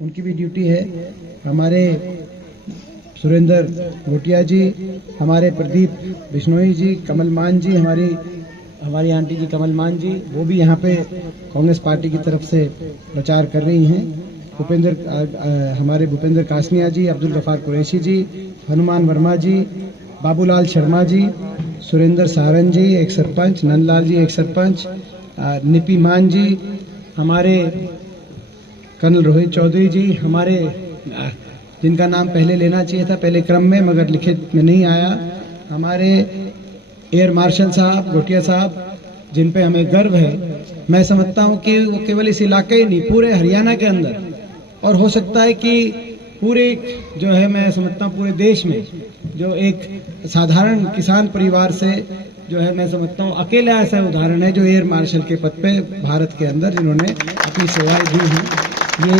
उनकी भी ड्यूटी है। हमारे सुरेंद्र घोटिया जी, हमारे प्रदीप बिश्नोई जी, कमल मान जी, हमारी आंटी जी कमल मान जी, वो भी यहाँ पे कांग्रेस पार्टी की तरफ से प्रचार कर रही हैं। हमारे भूपेंद्र कासनिया जी, अब्दुल गफार कुरैशी जी, हनुमान वर्मा जी, बाबूलाल शर्मा जी, सुरेंद्र सारन जी एक सरपंच, नंदलाल जी एक सरपंच, निपी मान जी, हमारे कर्नल रोहित चौधरी जी, हमारे जिनका नाम पहले लेना चाहिए था पहले क्रम में मगर लिखित में नहीं आया, हमारे एयर मार्शल साहब, घोटिया साहब, जिन पे हमें गर्व है। मैं समझता हूं कि वो केवल इस इलाके ही नहीं पूरे हरियाणा के अंदर और हो सकता है कि पूरे जो है मैं समझता हूँ पूरे देश में जो एक साधारण किसान परिवार से जो है मैं समझता हूँ अकेला ऐसा उदाहरण है जो एयर मार्शल के पद पे भारत के अंदर जिन्होंने अपनी सेवाएं दी हैं। ये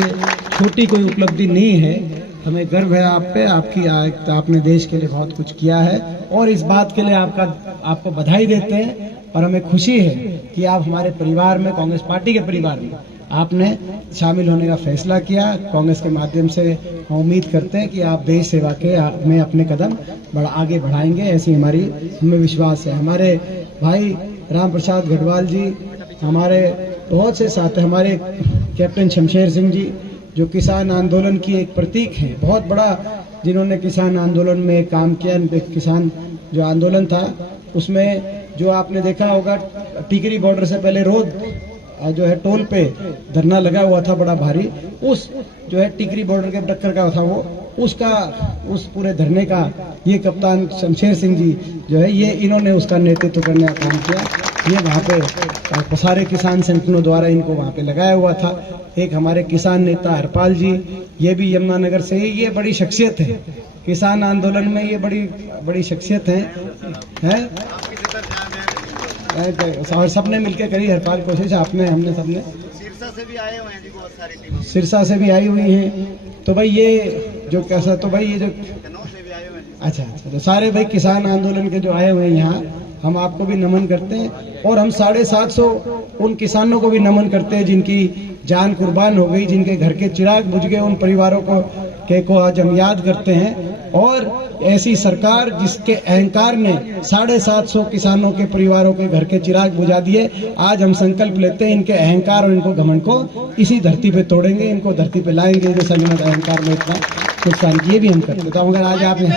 छोटी कोई उपलब्धि नहीं है, हमें गर्व है आप पे, आपने देश के लिए बहुत कुछ किया है और इस बात के लिए आपको बधाई देते हैं। और हमें खुशी है कि आप हमारे परिवार में, कांग्रेस पार्टी के परिवार में आपने शामिल होने का फैसला किया। कांग्रेस के माध्यम से हम उम्मीद करते हैं कि आप देश सेवा के में अपने कदम आगे बढ़ाएंगे, ऐसी हमें विश्वास है। हमारे भाई राम प्रसाद गढ़वाल जी, हमारे बहुत से साथ, हमारे कैप्टन शमशेर सिंह जी जो किसान आंदोलन की एक प्रतीक है, बहुत बड़ा जिन्होंने किसान आंदोलन में काम किया। किसान जो आंदोलन था उसमें जो आपने देखा होगा टिकरी बॉर्डर से पहले रोड जो है टोल पे धरना लगा हुआ था बड़ा भारी, उस जो है टिकरी बॉर्डर के टक्कर का था वो, उस पूरे धरने का ये कप्तान शमशेर सिंह जी जो है ये इन्होंने उसका नेतृत्व करने का काम किया। ये वहाँ पे सारे किसान संगठनों द्वारा इनको वहाँ पे लगाया हुआ था। एक हमारे किसान नेता हरपाल जी, ये भी यमुनानगर से ही, ये बड़ी शख्सियत है किसान आंदोलन में, ये बड़ी शख्सियत है और सबने मिलकर करी हरपाल कोशिश, हमने सबने सिरसा से भी आए हुए हैं जी, बहुत सारी टीम सिरसा से भी आई हुई हैं। तो भाई ये जो कैसा, तो भाई ये जो से भी आए हुए हैं। अच्छा, तो सारे भाई किसान आंदोलन के जो आए हुए हैं यहाँ, हम आपको भी नमन करते हैं और हम 750 उन किसानों को भी नमन करते हैं जिनकी जान कुर्बान हो गई, जिनके घर के चिराग बुझ गए, उन परिवारों को आज हम याद करते हैं। और ऐसी सरकार जिसके अहंकार ने 750 किसानों के परिवारों के घर के चिराग बुझा दिए, आज हम संकल्प लेते हैं इनके अहंकार और इनको घमंड को इसी धरती पे तोड़ेंगे, इनको धरती पे लाएंगे जो संगठन अहंकार में इतना नुकसान किए भी हम करते। तो मगर आज आपने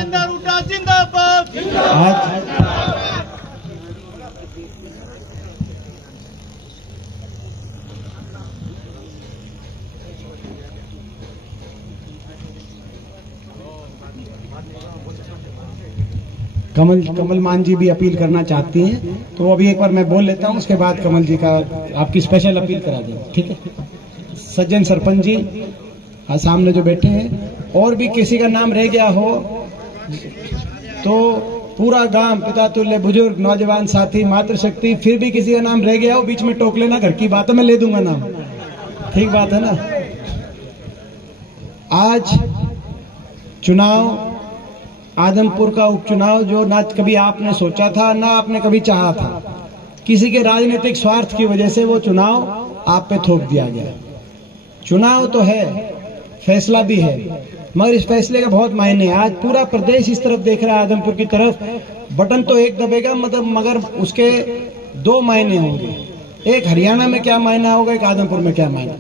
कमल मान जी भी अपील करना चाहती हैं, तो वो अभी एक बार मैं बोल लेता हूँ, उसके बाद कमल जी का आपकी स्पेशल अपील करा देंगे, ठीक है। सज्जन सरपंच जी सामने जो बैठे हैं, और भी किसी का नाम रह गया हो तो पूरा गांव, पिता तुल्य, बुजुर्ग, नौजवान साथी, मातृशक्ति, फिर भी किसी का नाम रह गया हो बीच में टोक लेना, घर की बात है, मैं ले दूंगा नाम, ठीक बात है ना। आज चुनाव, आदमपुर का उपचुनाव जो ना कभी आपने सोचा था ना आपने कभी चाहा था, किसी के राजनीतिक स्वार्थ की वजह से वो चुनाव आप पे थोप दिया गया। चुनाव तो है, फैसला भी है, मगर इस फैसले का बहुत मायने है। आज पूरा प्रदेश इस तरफ देख रहा है, आदमपुर की तरफ, बटन तो एक दबेगा मतलब, मगर उसके दो मायने होंगे। एक हरियाणा में क्या मायना होगा, एक आदमपुर में क्या मायना।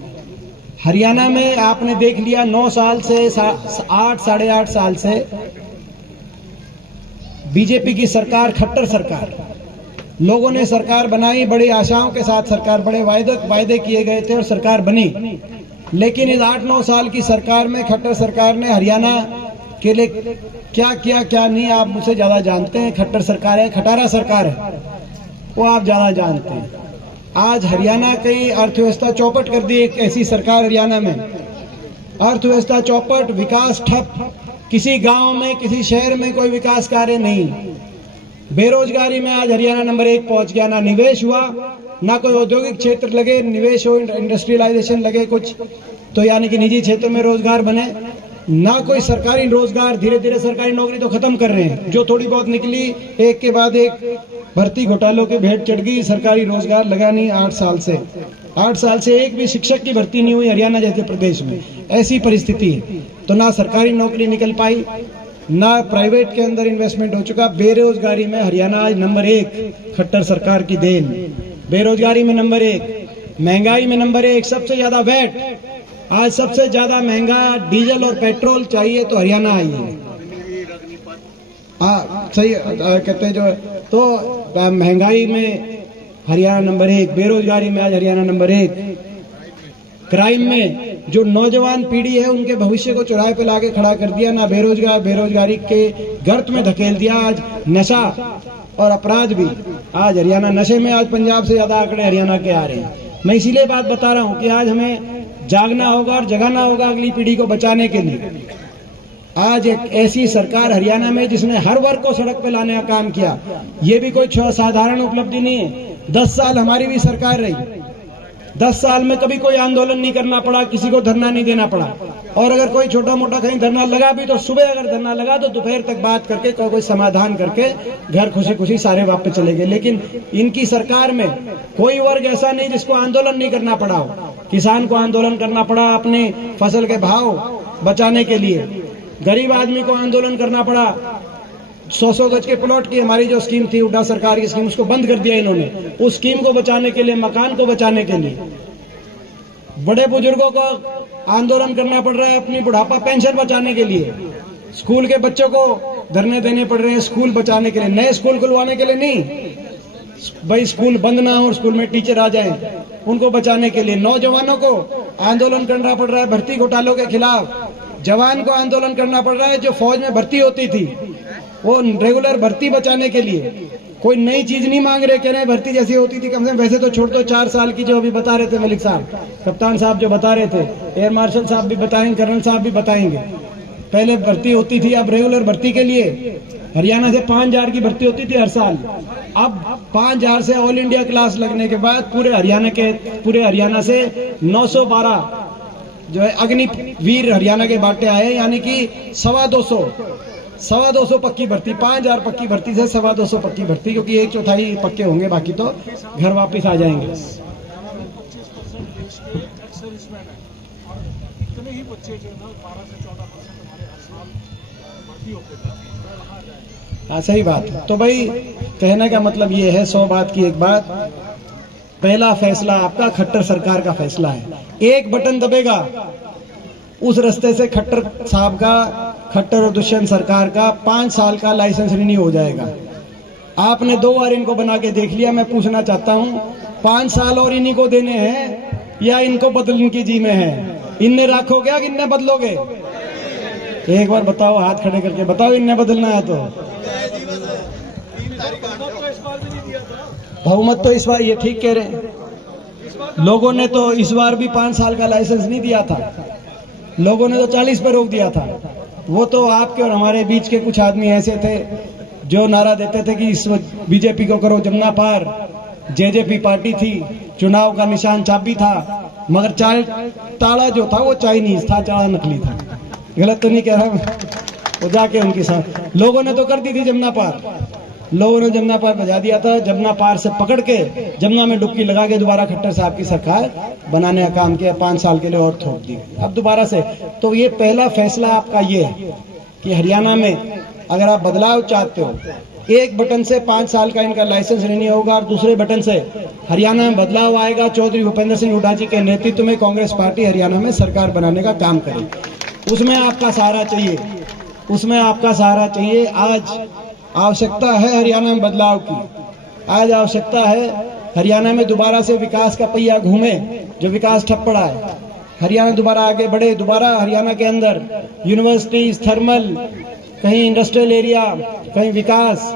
हरियाणा में आपने देख लिया 9 साल से 8 साढ़े 8 साल से बीजेपी की सरकार, खट्टर सरकार, लोगों ने सरकार बनाई, बड़ी आशाओं के साथ सरकार, बड़े वायदे किए गए थे और सरकार बनी। लेकिन इस 8-9 साल की सरकार में, खट्टर सरकार ने हरियाणा के लिए क्या किया क्या नहीं आप मुझसे ज्यादा जानते हैं। खट्टर सरकार है, खटारा सरकार है, वो आप ज्यादा जानते हैं। आज हरियाणा की अर्थव्यवस्था चौपट कर दी एक ऐसी सरकार, हरियाणा में अर्थव्यवस्था चौपट, विकास ठप, किसी गांव में, किसी शहर में कोई विकास कार्य नहीं। बेरोजगारी में आज हरियाणा नंबर 1 पहुंच गया, ना निवेश हुआ, ना कोई औद्योगिक क्षेत्र लगे, निवेश हो, इंडस्ट्रियलाइजेशन लगे कुछ, तो यानी कि निजी क्षेत्र में रोजगार बने, ना कोई सरकारी रोजगार। धीरे धीरे सरकारी नौकरी तो खत्म कर रहे हैं, जो थोड़ी बहुत निकली एक के बाद एक भर्ती घोटालों के भेंट चढ़ गई, सरकारी रोजगार लगा नहीं। 8 साल से एक भी शिक्षक की भर्ती नहीं हुई हरियाणा जैसे प्रदेश में। ऐसी परिस्थिति है, तो ना सरकारी नौकरी निकल पाई, ना प्राइवेट के अंदर इन्वेस्टमेंट हो चुका। बेरोजगारी में हरियाणा आज नंबर 1, खट्टर सरकार की देन। बेरोजगारी में नंबर 1, महंगाई में नंबर 1, सबसे ज्यादा वैट, आज सबसे ज्यादा महंगा डीजल और पेट्रोल चाहिए तो हरियाणा आई है। हाँ सही कहते हैं जो, तो महंगाई में हरियाणा नंबर 1, बेरोजगारी में आज हरियाणा नंबर 1, क्राइम में जो नौजवान पीढ़ी है उनके भविष्य को चौराहे पे लाके खड़ा कर दिया, ना बेरोजगारी के गर्त में धकेल दिया। आज नशा और अपराध भी, आज हरियाणा नशे में आज पंजाब से ज्यादा आंकड़े हरियाणा के आ रहे हैं। मैं इसीलिए बात बता रहा हूं कि आज हमें जागना होगा और जगाना होगा अगली पीढ़ी को बचाने के लिए। आज एक ऐसी सरकार हरियाणा में जिसने हर वर्ग को सड़क पे लाने का काम किया, ये भी कोई साधारण उपलब्धि नहीं है। 10 साल हमारी भी सरकार रही, 10 साल में कभी कोई आंदोलन नहीं करना पड़ा, किसी को धरना नहीं देना पड़ा, और अगर कोई छोटा मोटा कहीं धरना लगा भी तो सुबह अगर धरना लगा तो दोपहर तक बात करके कोई समाधान करके घर खुशी खुशी सारे वापस चले गए। लेकिन इनकी सरकार में कोई वर्ग ऐसा नहीं जिसको आंदोलन नहीं करना पड़ा हो। किसान को आंदोलन करना पड़ा अपने फसल के भाव बचाने के लिए, गरीब आदमी को आंदोलन करना पड़ा, 100 गज के प्लॉट की हमारी जो स्कीम थी हुड्डा सरकार की स्कीम, उसको बंद कर दिया इन्होंने, उस स्कीम को बचाने के लिए, मकान को बचाने के लिए। बड़े बुजुर्गों को आंदोलन करना पड़ रहा है अपनी बुढ़ापा पेंशन बचाने के लिए, स्कूल के बच्चों को धरने देने पड़ रहे हैं स्कूल बचाने के लिए, नए स्कूल खुलवाने के लिए नहीं, भाई स्कूल बंद ना हो और स्कूल में टीचर आ जाएं, उनको बचाने के लिए। नौजवानों को आंदोलन करना पड़ रहा है भर्ती घोटालों के खिलाफ, जवान को आंदोलन करना पड़ रहा है जो फौज में भर्ती होती थी वो रेगुलर भर्ती बचाने के लिए। कोई नई चीज नहीं मांग रहे, कह रहे भर्ती जैसी होती थी कम से कम, वैसे तो छोड़ दो 4 साल की, जो अभी बता रहे थे मलिक साहब, कप्तान साहब जो बता रहे थे, एयर मार्शल साहब भी बताएंगे, कर्नल साहब भी बताएंगे। पहले भर्ती होती थी, अब रेगुलर भर्ती के लिए हरियाणा से 5000 की भर्ती होती थी हर साल, अब 5000 से ऑल इंडिया क्लास लगने के बाद पूरे हरियाणा से 912 जो है अग्निवीर हरियाणा के बाटे आए, यानी कि 225 पक्की भर्ती, 5000 पक्की भर्ती से 225 पक्की भर्ती, क्योंकि 1/4 पक्के होंगे, बाकी तो घर वापस आ जाएंगे। इतने ही बच्चे जो है ना 12 से 14% हमारे हर साल भर्ती होते हैं। हाँ सही बात। तो भाई कहने का मतलब ये है, 100 बात की एक बात, पहला फैसला आपका खट्टर सरकार का फैसला है। एक बटन दबेगा उस रास्ते से खट्टर साहब का, खट्टर और दुष्यंत सरकार का 5 साल का लाइसेंस रिन्यू हो जाएगा। आपने 2 बार इनको बना के देख लिया। मैं पूछना चाहता हूं 5 साल और इन्हीं को देने हैं या इनको बदलने की जी में है? इनने राखोगे या इनने बदलोगे? एक बार बताओ, हाथ खड़े करके बताओ, इनने बदलना है तो। बहुमत तो इस बार, ये ठीक कह रहे हैं, लोगों ने तो इस बार भी 5 साल का लाइसेंस नहीं दिया था, लोगों ने तो 40 पे रोक दिया था। वो तो आपके और हमारे बीच के कुछ आदमी ऐसे थे जो नारा देते थे कि इस बीजेपी को करो जमुना पार। जेजेपी पार्टी थी, चुनाव का निशान चाबी था, मगर ताला जो था वो चाइनीज था, ताला नकली था। गलत तो नहीं कह रहा, वो जाके उनके साथ लोगों ने तो कर दी थी जमुना पार, लोगों ने जमुना पार बजा दिया था। जमुना पार से पकड़ के जमुना में डुबकी लगा के दोबारा खट्टर साहब की सरकार बनाने का काम किया, 5 साल के लिए और थोप दी अब दोबारा से। तो ये पहला फैसला आपका ये है कि हरियाणा में अगर आप बदलाव चाहते हो, एक बटन से 5 साल का इनका लाइसेंस रिन्यू होगा और दूसरे बटन से हरियाणा में बदलाव आएगा। चौधरी भूपेंद्र सिंह हुड्डा जी के नेतृत्व में कांग्रेस पार्टी हरियाणा में सरकार बनाने का काम करेगी। उसमें आपका सहारा चाहिए, उसमें आपका सहारा चाहिए। आज आवश्यकता है हरियाणा में बदलाव की, आज आवश्यकता है हरियाणा में दोबारा से विकास का पहिया घूमे, जो विकास ठप पड़ा है। हरियाणा दोबारा आगे बढ़े, दोबारा हरियाणा के अंदर यूनिवर्सिटीज, थर्मल, कहीं इंडस्ट्रियल एरिया, कहीं विकास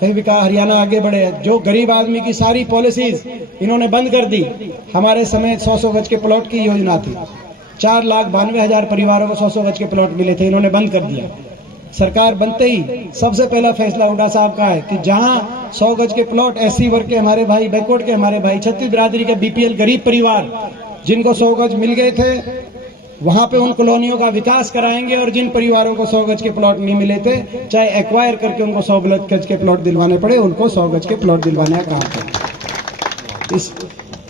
हरियाणा आगे बढ़े। जो गरीब आदमी की सारी पॉलिसीज इन्होंने बंद कर दी। हमारे समय 100 गज के प्लॉट की योजना थी, 4,92,000 परिवारों को 100 गज के प्लॉट मिले थे, इन्होंने बंद कर दिया। सरकार बनते ही सबसे पहला फैसला हुड्डा साहब का है कि जहां 100 गज के प्लॉट एससी वर्ग के हमारे भाई, बैकवर्ड के हमारे भाई, छत्तीस बिरादरी के बीपीएल गरीब परिवार जिनको 100 गज मिल गए थे, वहां पे उन कॉलोनियों का विकास कराएंगे। और जिन परिवारों को 100 गज के प्लॉट नहीं मिले थे, चाहे एक्वायर करके उनको 100 गज के प्लॉट दिलवाने पड़े, उनको 100 गज के प्लॉट दिलवाने का काम करें।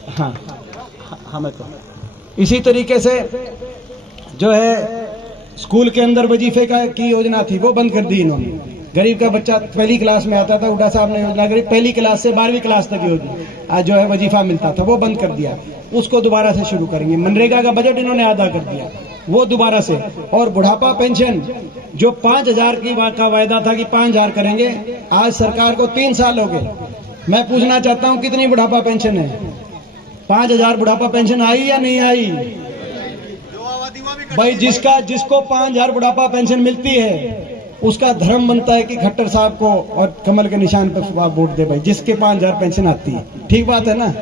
हाँ, मैं तो इसी तरीके से जो है स्कूल के अंदर वजीफे की योजना थी वो बंद कर दी इन्होंने। गरीब का बच्चा पहली क्लास में आता था, हुड्डा साहब ने योजना करी पहली क्लास से 12वीं क्लास तक योजना जो है वजीफा मिलता था वो बंद कर दिया, उसको दोबारा से शुरू करेंगे। मनरेगा का बजट इन्होंने आधा कर दिया, वो दोबारा से। और बुढ़ापा पेंशन जो 5,000 का वायदा था कि 5,000 करेंगे, आज सरकार को 3 साल हो गए। मैं पूछना चाहता हूं कितनी बुढ़ापा पेंशन है? 5,000 बुढ़ापा पेंशन आई या नहीं आई? भाई जिसको 5,000 बुढ़ापा पेंशन मिलती है उसका धर्म बनता है कि खट्टर साहब को और कमल के निशान पर वोट दे भाई, जिसके 5,000 पेंशन आती है। ठीक बात है ना?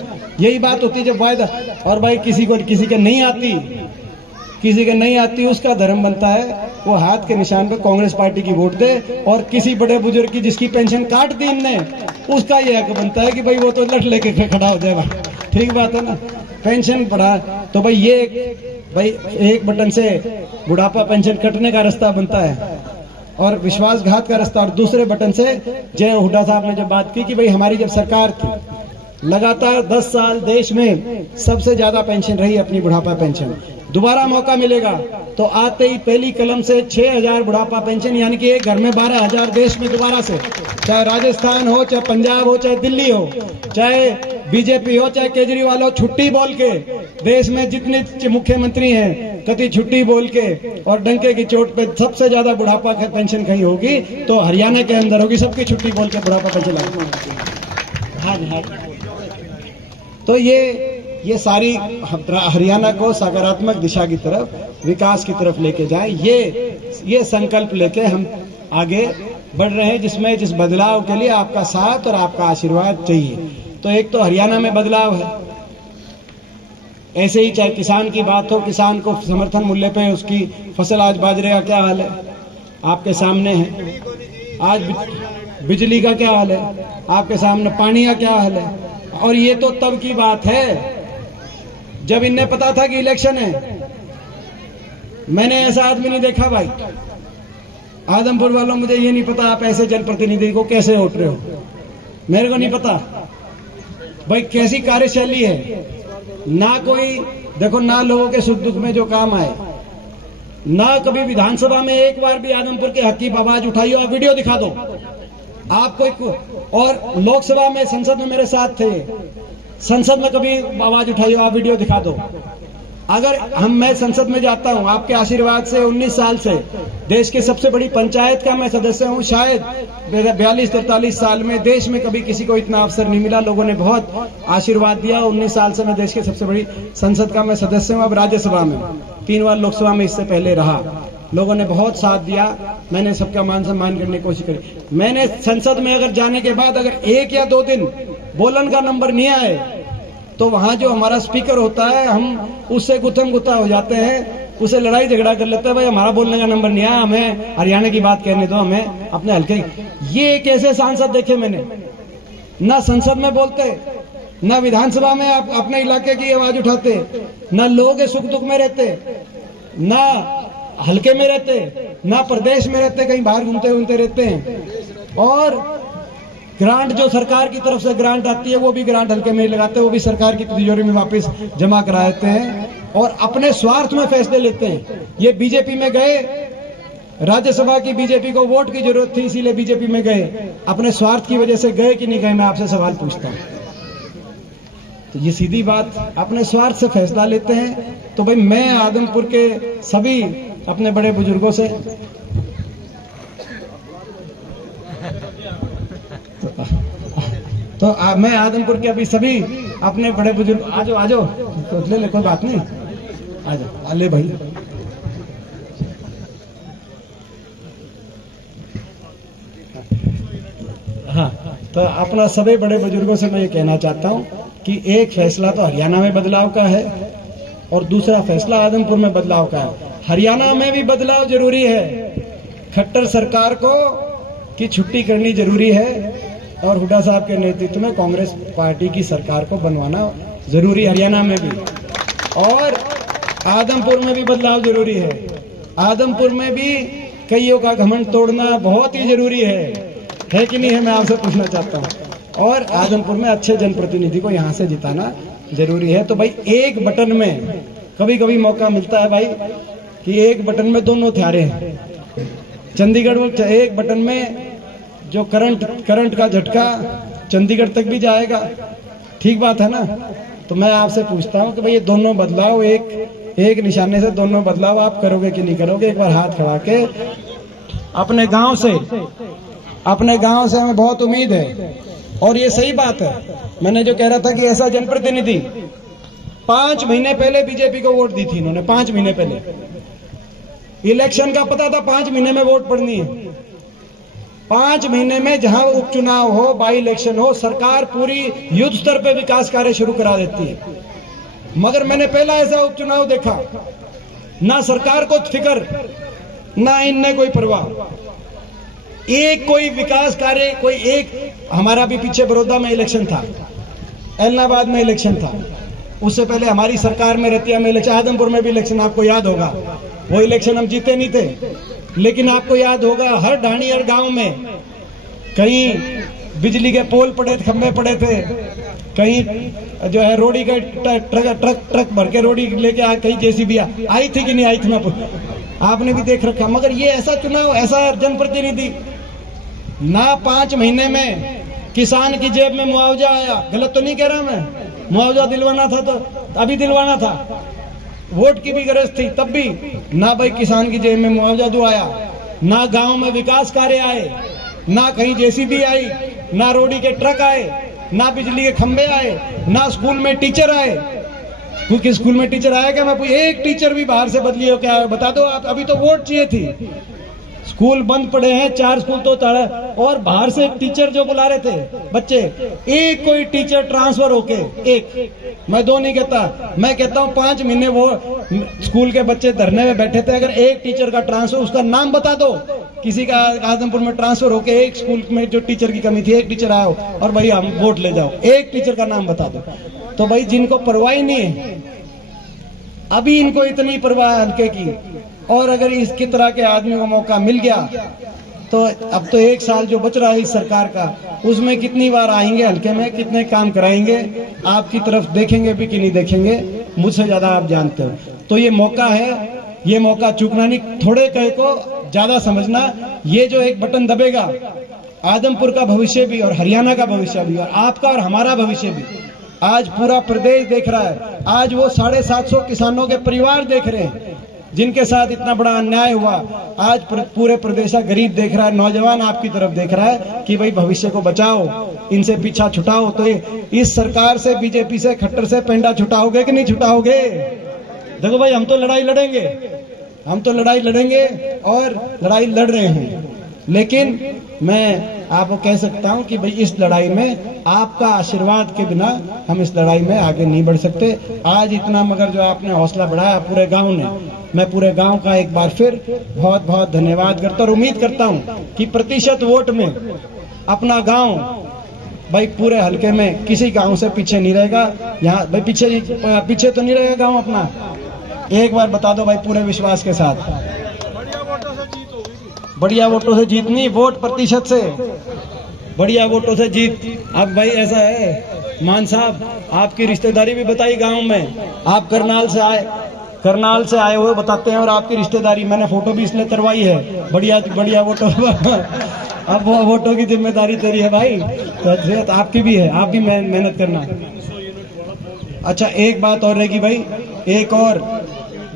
यही बात होती है जब वायदा। और भाई किसी के नहीं आती उसका धर्म बनता है वो हाथ के निशान पर कांग्रेस पार्टी की वोट दे। और किसी बड़े बुजुर्ग की जिसकी पेंशन काट दी इनने, उसका ये हक बनता है कि भाई वो तो लठ लेके खड़ा हो जाएगा। ठीक बात है ना? पेंशन बढ़ा तो भाई एक बटन से बुढ़ापा पेंशन कटने का रास्ता बनता है और विश्वासघात का रास्ता। और दूसरे बटन से जय हुड्डा साहब ने जब बात की कि भाई हमारी जब सरकार थी, लगातार 10 साल देश में सबसे ज्यादा पेंशन रही अपनी बुढ़ापा पेंशन। दोबारा मौका मिलेगा तो आते ही पहली कलम से 6,000 बुढ़ापा पेंशन, यानी कि एक घर में 12,000 देश में दोबारा से, चाहे राजस्थान हो, चाहे पंजाब हो, चाहे दिल्ली हो, चाहे बीजेपी हो, चाहे केजरीवाल हो, छुट्टी बोल के देश में जितने मुख्यमंत्री हैं कति छुट्टी बोल के और डंके की चोट पे सबसे ज्यादा बुढ़ापा पेंशन कहीं होगी तो हरियाणा के अंदर होगी। सबकी छुट्टी बोल के बुढ़ापा पेंशन हाँ। तो ये सारी हरियाणा को सकारात्मक दिशा की तरफ, विकास की तरफ लेके जाए, ये संकल्प लेके हम आगे बढ़ रहे हैं, जिस बदलाव के लिए आपका साथ और आपका आशीर्वाद चाहिए। तो एक तो हरियाणा में बदलाव है, ऐसे ही चाहे किसान की बात हो, किसान को समर्थन मूल्य पे उसकी फसल, आज बाजरे का क्या हाल है आपके सामने है, आज बिजली का क्या हाल है आपके सामने, पानी का क्या हाल है। और ये तो तब की बात है जब इन्हें पता था कि इलेक्शन है। मैंने ऐसा आदमी नहीं देखा भाई। आदमपुर वालों, मुझे ये नहीं पता आप ऐसे जनप्रतिनिधि को कैसे वोट रहे हो, मेरे को नहीं पता भाई कैसी कार्यशैली है। ना कोई देखो, ना लोगों के सुख दुख में जो काम आए, ना कभी विधानसभा में एक बार भी आदमपुर के हक की आवाज उठाई हो। आप वीडियो दिखा दो आप कोई। और लोकसभा में, संसद में मेरे साथ थे, संसद में कभी आवाज उठाई हो, आप वीडियो दिखा दो। अगर मैं संसद में जाता हूं आपके आशीर्वाद से, 19 साल से देश के सबसे बड़ी पंचायत का मैं सदस्य हूं। शायद 42-43 साल में देश में कभी किसी को इतना अवसर नहीं मिला। लोगों ने बहुत आशीर्वाद दिया। 19 साल से मैं देश के सबसे बड़ी संसद का मैं सदस्य हूं। अब राज्यसभा में 3 बार लोकसभा में इससे पहले रहा। लोगों ने बहुत साथ दिया, मैंने सबका मान सम्मान करने की कोशिश करी। मैंने संसद में अगर जाने के बाद अगर 1 या 2 दिन बोलन का नंबर नहीं आए तो वहां जो हमारा स्पीकर होता है, हम उससे गुत्थम गुत्था हो जाते हैं, उससे लड़ाई झगड़ा कर लेते हैं। भाई हमारा बोलने का नंबर नहीं आया, हमें हरियाणा की बात कहने दो, हमें अपने हल्के। ये एक ऐसे सांसद देखे मैंने, ना संसद में बोलते, ना विधानसभा में अपने इलाके की आवाज उठाते, ना लोगों के सुख दुख में रहते, ना हल्के में रहते, ना प्रदेश में रहते, कहीं बाहर घूमते रहते हैं। और ग्रांट जो सरकार की तरफ से ग्रांट आती है वो भी ग्रांट हल्के में लगाते हैं, वो भी सरकार की तिजोरी में वापस जमा करा देते हैं और अपने स्वार्थ में फैसले लेते हैं। ये बीजेपी में गए, राज्यसभा की बीजेपी को वोट की जरूरत थी इसीलिए बीजेपी में गए, अपने स्वार्थ की वजह से गए कि नहीं गए, मैं आपसे सवाल पूछता हूं। तो ये सीधी बात, अपने स्वार्थ से फैसला लेते हैं। तो भाई मैं आदमपुर के सभी अपने बड़े बुजुर्गों से मैं आदमपुर के अभी सभी अपने बड़े बुजुर्ग, आजो तो ले कोई बात नहीं, आजो ले भाई। हाँ, तो अपना सभी बड़े बुजुर्गों से मैं ये कहना चाहता हूँ कि एक फैसला तो हरियाणा में बदलाव का है और दूसरा फैसला आदमपुर में बदलाव का है। हरियाणा में भी बदलाव जरूरी है, खट्टर सरकार को की छुट्टी करनी जरूरी है और हुड्डा साहब के नेतृत्व में कांग्रेस पार्टी की सरकार को बनवाना जरूरी, हरियाणा में भी। और आदमपुर में भी बदलाव जरूरी है। आदमपुर में भी कईयों का घमंड तोड़ना बहुत ही जरूरी है कि नहीं है, मैं आपसे पूछना चाहता हूं। और आदमपुर में अच्छे जनप्रतिनिधि को यहां से जिताना जरूरी है। तो भाई एक बटन में कभी कभी मौका मिलता है भाई, कि एक बटन में दोनों हथियारे हैं। चंडीगढ़ में एक बटन में जो करंट का झटका चंडीगढ़ तक भी जाएगा, ठीक बात है ना। तो मैं आपसे पूछता हूं कि भाई ये दोनों बदलाव एक निशाने से दोनों बदलाव आप करोगे कि नहीं करोगे? एक बार हाथ खड़ा के अपने गांव से हमें बहुत उम्मीद है और ये सही बात है। मैंने जो कह रहा था कि ऐसा जनप्रतिनिधि 5 महीने पहले बीजेपी को वोट दी थी इन्होंने। 5 महीने पहले इलेक्शन का पता था 5 महीने में वोट पड़नी है। 5 महीने में जहां उपचुनाव हो, बाई इलेक्शन हो, सरकार पूरी युद्ध स्तर पे विकास कार्य शुरू करा देती है। मगर मैंने पहला ऐसा उपचुनाव देखा, ना सरकार को फिक्र, ना इनने कोई परवाह, एक कोई विकास कार्य, कोई एक। हमारा भी पीछे बड़ौदा में इलेक्शन था, इलाहाबाद में इलेक्शन था, उससे पहले हमारी सरकार में रतिया में इलेक्शन, आदमपुर में भी इलेक्शन आपको याद होगा। वो इलेक्शन हम जीते नहीं थे, लेकिन आपको याद होगा हर ढाणी हर गांव में कहीं बिजली के पोल पड़े थे, खंभे पड़े थे, कहीं जो है रोड़ी का ट्रक भर के रोड़ी लेके आ, कहीं जेसीबी आई थी कि नहीं आई थी, मैं आपने भी देख रखा। मगर ये ऐसा चुनाव, ऐसा जनप्रतिनिधि, ना 5 महीने में किसान की जेब में मुआवजा आया। गलत तो नहीं कह रहा मैं, मुआवजा दिलवाना था तो अभी दिलवाना था, वोट की भी गरज थी तब भी ना भाई किसान की जेब में मुआवजा दो आया, ना गांव में विकास कार्य आए, ना कहीं जेसीबी आई, ना रोडी के ट्रक आए, ना बिजली के खंभे आए, ना स्कूल में टीचर आए। क्योंकि स्कूल में टीचर आया क्या? मैं एक टीचर भी बाहर से बदली हो क्या बता दो आप। अभी तो वोट चाहिए थी, स्कूल बंद पड़े हैं, 4 स्कूल तो तड़ा, और बाहर से टीचर जो बुला रहे थे बच्चे, एक कोई टीचर ट्रांसफर होके, एक, मैं 2 नहीं कहता, मैं कहता हूं 5 महीने वो स्कूल के बच्चे धरने में बैठे थे। अगर एक टीचर का ट्रांसफर, उसका नाम बता दो, किसी का आदमपुर में ट्रांसफर होके एक स्कूल में जो टीचर की कमी थी, एक टीचर आओ और भाई हम वोट ले जाओ, एक टीचर का नाम बता दो। तो भाई जिनको परवाह ही नहीं है, अभी इनको इतनी परवाह हल्के की, और अगर इसकी तरह के आदमी को मौका मिल गया तो अब तो 1 साल जो बच रहा है इस सरकार का, उसमें कितनी बार आएंगे हल्के में, कितने काम कराएंगे, आपकी तरफ देखेंगे भी कि नहीं देखेंगे, मुझसे ज्यादा आप जानते हो। तो ये मौका है, ये मौका चूकना नहीं। थोड़े कहे को ज्यादा समझना, ये जो एक बटन दबेगा, आदमपुर का भविष्य भी और हरियाणा का भविष्य भी और आपका और हमारा भविष्य भी आज पूरा प्रदेश देख रहा है। आज वो 750 किसानों के परिवार देख रहे हैं जिनके साथ इतना बड़ा अन्याय हुआ। आज पूरे प्रदेश का गरीब देख रहा है, नौजवान आपकी तरफ देख रहा है कि भाई भविष्य को बचाओ, इनसे पीछा छुटाओ। तो इस सरकार से, बीजेपी से, खट्टर से पेंडा छुटाओगे कि नहीं छुटाओगे? देखो भाई, हम तो लड़ाई लड़ेंगे, हम तो लड़ाई लड़ेंगे और लड़ाई लड़ रहे हैं, लेकिन मैं आपको कह सकता हूं कि भाई इस लड़ाई में आपका आशीर्वाद के बिना हम इस लड़ाई में आगे नहीं बढ़ सकते। आज इतना मगर जो आपने हौसला बढ़ाया पूरे गांव ने, मैं पूरे गांव का एक बार फिर बहुत बहुत धन्यवाद करता और उम्मीद करता हूं कि प्रतिशत वोट में अपना गांव भाई पूरे हल्के में किसी गांव से पीछे नहीं रहेगा। यहाँ भाई पीछे तो नहीं रहेगा गांव अपना, एक बार बता दो भाई पूरे विश्वास के साथ। बढ़िया वोटों से जीतनी, वोट प्रतिशत से, बढ़िया वोटों से जीत। अब भाई ऐसा है मान साहब, आपकी रिश्तेदारी भी बताई गांव में, आप करनाल से आए हुए बताते हैं, और आपकी रिश्तेदारी मैंने फोटो भी इसलिए करवाई है, बढ़िया वोटो। अब वो वोटों की जिम्मेदारी तेरी है भाई, तो आपकी भी है, आप भी मेहनत करना। अच्छा एक बात और रहेगी भाई, एक और,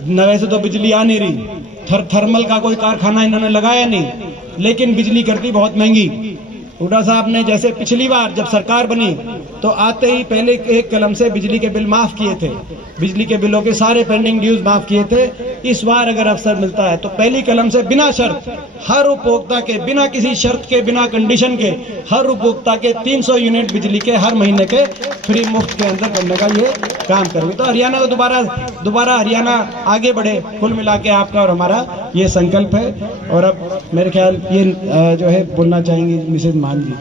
वैसे तो बिजली आ नहीं रही, थर्मल का कोई कारखाना इन्होंने लगाया नहीं, लेकिन बिजली करती बहुत महंगी। हुड्डा साहब ने जैसे पिछली बार जब सरकार बनी तो आते ही पहले एक कलम से बिजली के बिल माफ किए थे, बिजली के बिलों के सारे पेंडिंग ड्यूज माफ किए थे। इस बार अगर अवसर मिलता है तो पहली कलम से बिना शर्त हर उपभोक्ता के, बिना किसी शर्त के, बिना कंडीशन के, हर उपभोक्ता के 300 यूनिट बिजली के हर महीने के फ्री मुफ्त के अंदर करने का ये काम करेंगे। तो हरियाणा को दोबारा हरियाणा आगे बढ़े, कुल मिला के आपका और हमारा ये संकल्प है। और अब मेरे ख्याल ये जो है बोलना चाहेंगे मिसेज मान जी।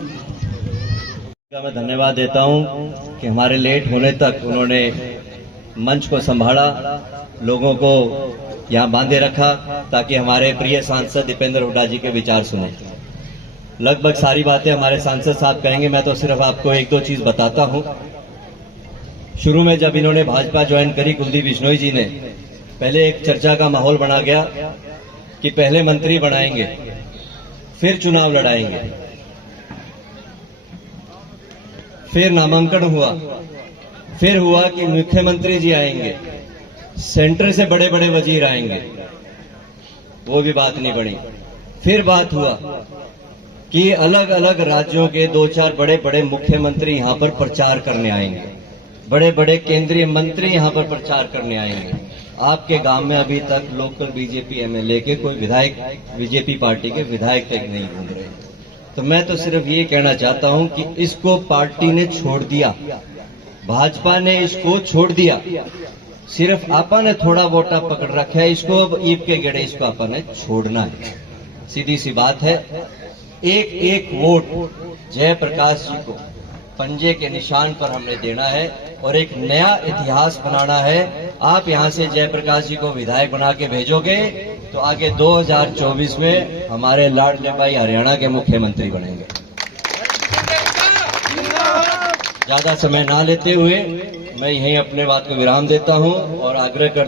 मैं धन्यवाद देता हूं कि हमारे लेट होने तक उन्होंने मंच को संभाला, लोगों को यहां बांधे रखा ताकि हमारे प्रिय सांसद दीपेंद्र हुड्डा जी के विचार सुने। लगभग सारी बातें हमारे सांसद साहब कहेंगे, मैं तो सिर्फ आपको 1-2 चीज बताता हूं। शुरू में जब इन्होंने भाजपा ज्वाइन करी कुलदीप बिश्नोई जी ने, पहले एक चर्चा का माहौल बना गया कि पहले मंत्री बनाएंगे, फिर चुनाव लड़ाएंगे, फिर नामांकन हुआ, फिर हुआ कि मुख्यमंत्री जी आएंगे, सेंटर से बड़े बड़े वजीर आएंगे, वो भी बात नहीं बनी। फिर बात हुआ कि अलग अलग राज्यों के 2-4 बड़े बड़े मुख्यमंत्री यहां पर प्रचार करने आएंगे, बड़े बड़े केंद्रीय मंत्री यहां पर प्रचार करने आएंगे। आपके गांव में अभी तक लोकल बीजेपी एमएलए के कोई विधायक, बीजेपी पार्टी के विधायक तक नहीं घूम रहे। तो मैं तो सिर्फ ये कहना चाहता हूं कि इसको पार्टी ने छोड़ दिया, भाजपा ने इसको छोड़ दिया, सिर्फ आपा ने थोड़ा वोटा पकड़ रखा है, इसको अब ईद के गेड़े इसको आपा ने छोड़ना है। सीधी सी बात है, एक एक वोट जयप्रकाश जी को पंजे के निशान पर हमने देना है और एक नया इतिहास बनाना है। आप यहां से जयप्रकाश जी को विधायक बना के भेजोगे तो आगे 2024 में हमारे लाडले भाई हरियाणा के मुख्यमंत्री बनेंगे। ज्यादा समय ना लेते हुए मैं यहीं अपने बात को विराम देता हूं और आग्रह करता